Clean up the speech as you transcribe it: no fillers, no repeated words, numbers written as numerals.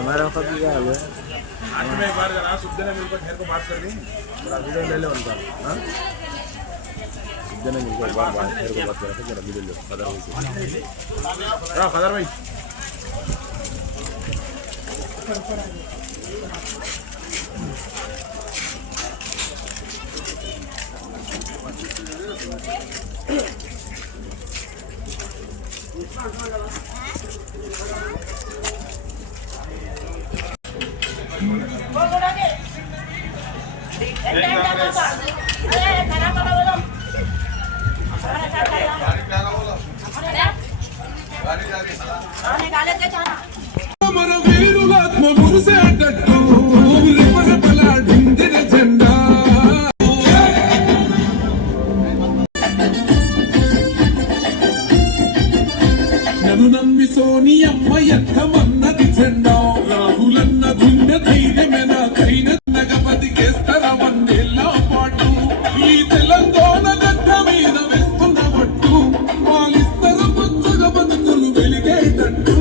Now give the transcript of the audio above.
हमारा वक्त भी क्या हाल है? आज मैं एक बार जरा सुख देने मिलकर ठहर को बात कर दी थोड़ा वीडियो ले ले उनका। हाँ सुख देने मिलकर एक बार ठहर को बात करा था जरा वीडियो ले खदर भाई खदर भाई నమ్మి సోనియమ్మ ఎత్తమన్నది జెండా రాహులన్న గుండె ధైర్యమే నాకైన నగపతికేస్తర వందేళ్ల పాటు ఈ తెలంగాణ గడ్డ మీద వేస్తున్న పట్టు పాలిస్తర పచ్చగా బతుకులు వెలిగేటట్టు